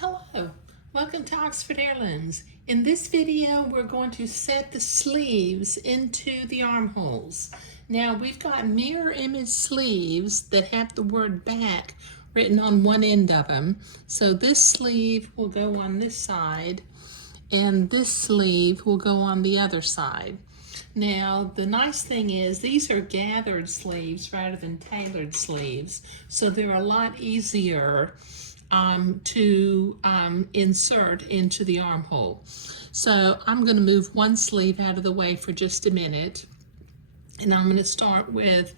Hello, welcome to Oxford Heirlooms. In this video, we're going to set the sleeves into the armholes. Now, we've got mirror image sleeves that have the word back written on one end of them. So this sleeve will go on this side, and this sleeve will go on the other side. Now, the nice thing is these are gathered sleeves rather than tailored sleeves, so they're a lot easier to insert into the armhole. So I'm going to move one sleeve out of the way for just a minute, and I'm going to start with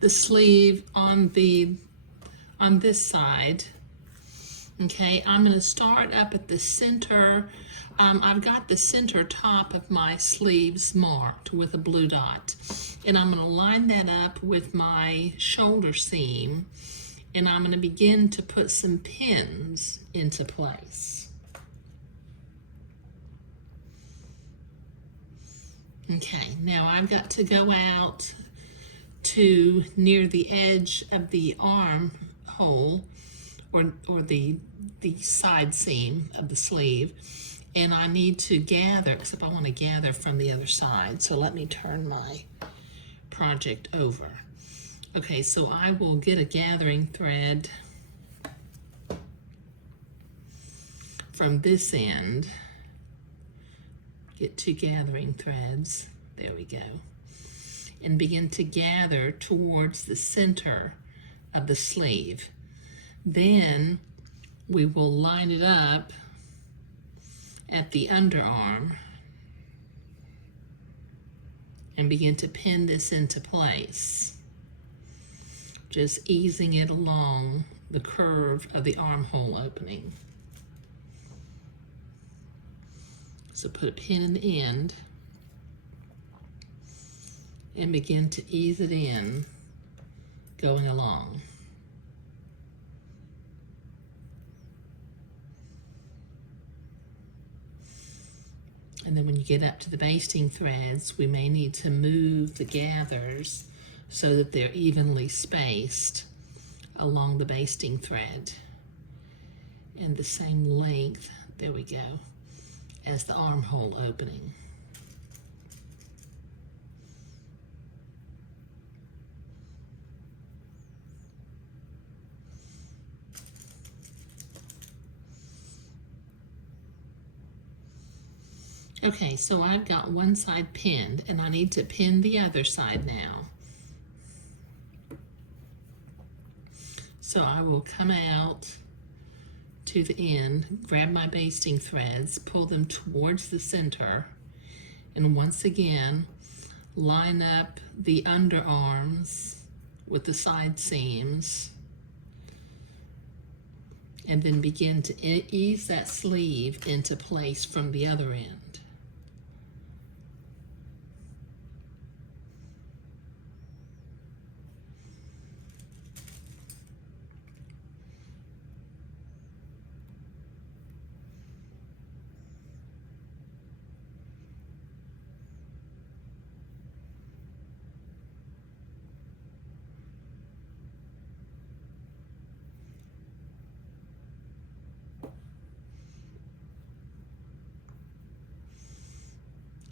the sleeve on this side. Okay, I'm going to start up at the center. I've got the center top of my sleeves marked with a blue dot, and I'm going to line that up with my shoulder seam, and I'm going to begin to put some pins into place. Okay, now I've got to go out to near the edge of the armhole or the side seam of the sleeve, and I need to gather, except I want to gather from the other side. So let me turn my project over. Okay, so I will get a gathering thread from this end, get two gathering threads, there we go, and begin to gather towards the center of the sleeve. Then we will line it up at the underarm and begin to pin this into place, just easing it along the curve of the armhole opening. So put a pin in the end and begin to ease it in, going along. And then when you get up to the basting threads, we may need to move the gathers so that they're evenly spaced along the basting thread and the same length, there we go, as the armhole opening. Okay, so I've got one side pinned, and I need to pin the other side now. So I will come out to the end, grab my basting threads, pull them towards the center, and once again, line up the underarms with the side seams, and then begin to ease that sleeve into place from the other end.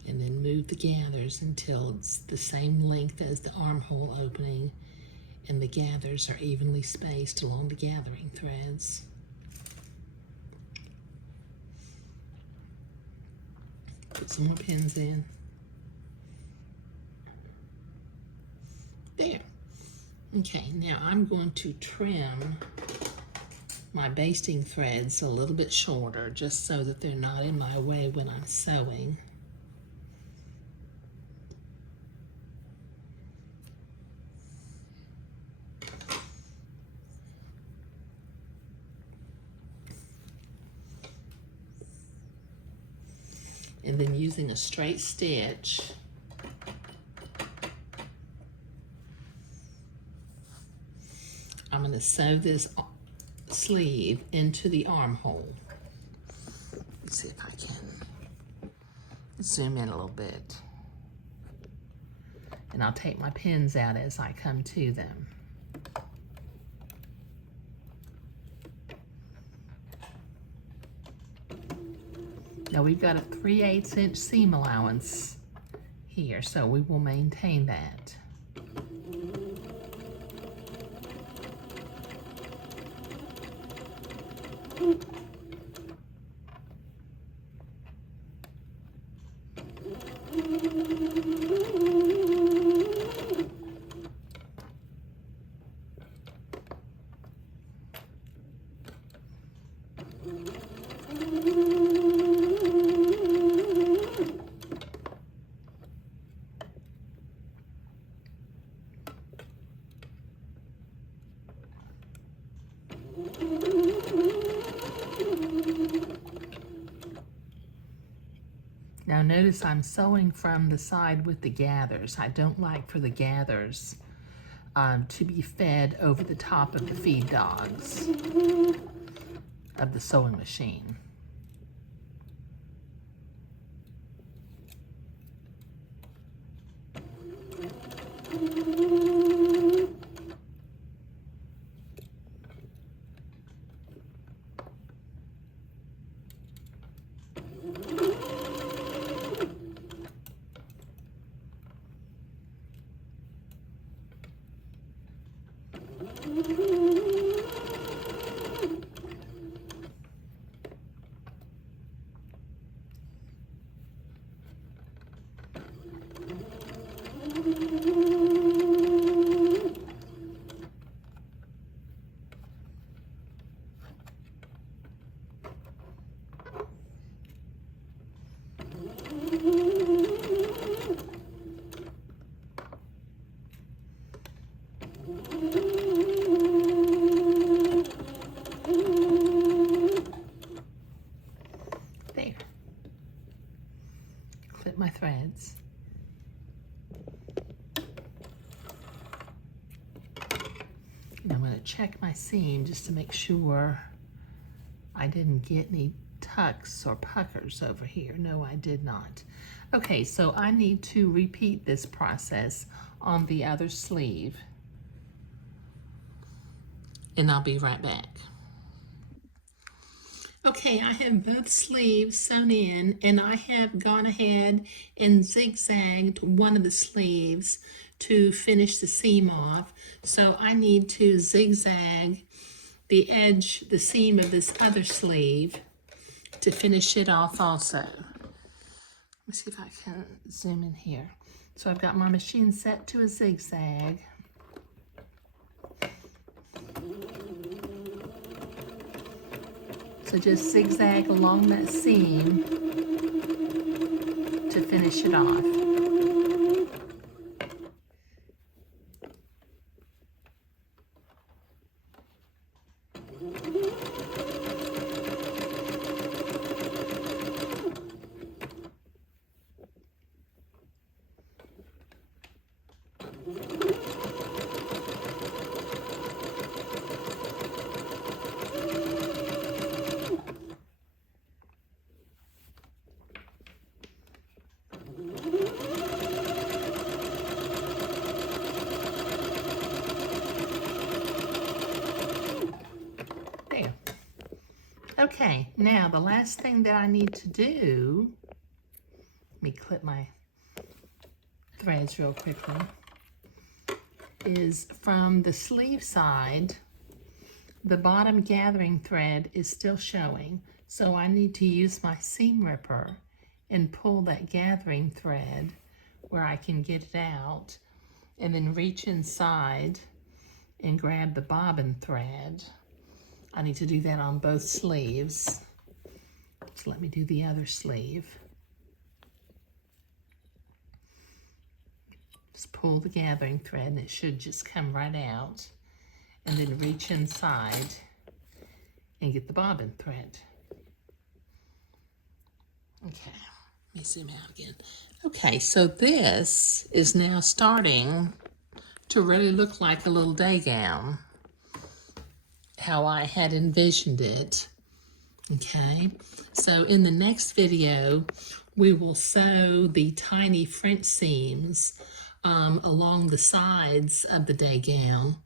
And then move the gathers until it's the same length as the armhole opening and the gathers are evenly spaced along the gathering threads. Put some more pins in. There. Okay, now I'm going to trim my basting threads a little bit shorter just so that they're not in my way when I'm sewing. And then using a straight stitch, I'm going to sew this sleeve into the armhole. Let's see if I can zoom in a little bit. And I'll take my pins out as I come to them. Now we've got a 3/8 inch seam allowance here, so we will maintain that. Now notice I'm sewing from the side with the gathers. I don't like for the gathers to be fed over the top of the feed dogs of the sewing machine. There. Clip my threads. And I'm going to check my seam just to make sure I didn't get any tucks or puckers over here. No, I did not. Okay, so I need to repeat this process on the other sleeve. And I'll be right back. Okay, I have both sleeves sewn in, and I have gone ahead and zigzagged one of the sleeves to finish the seam off. So I need to zigzag the edge, the seam of this other sleeve to finish it off also. Let me see if I can zoom in here. So I've got my machine set to a zigzag. So just zigzag along that seam to finish it off. Okay, now the last thing that I need to do, let me clip my threads real quickly, is from the sleeve side, the bottom gathering thread is still showing. So I need to use my seam ripper and pull that gathering thread where I can get it out, and then reach inside and grab the bobbin thread. I need to do that on both sleeves. So let me do the other sleeve. Just pull the gathering thread and it should just come right out. And then reach inside and get the bobbin thread. Okay, let me zoom out again. Okay, so this is now starting to really look like a little day gown, how I had envisioned it. Okay, so in the next video, we will sew the tiny French seams along the sides of the day gown.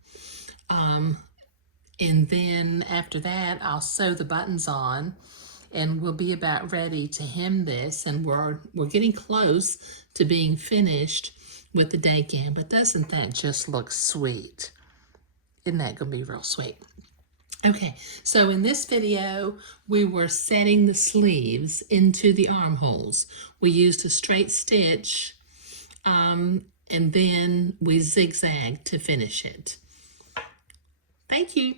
And then after that, I'll sew the buttons on, and we'll be about ready to hem this, and we're getting close to being finished with the day gown. But doesn't that just look sweet? Isn't that gonna be real sweet? Okay, so in this video, we were setting the sleeves into the armholes. We used a straight stitch, and then we zigzagged to finish it. Thank you.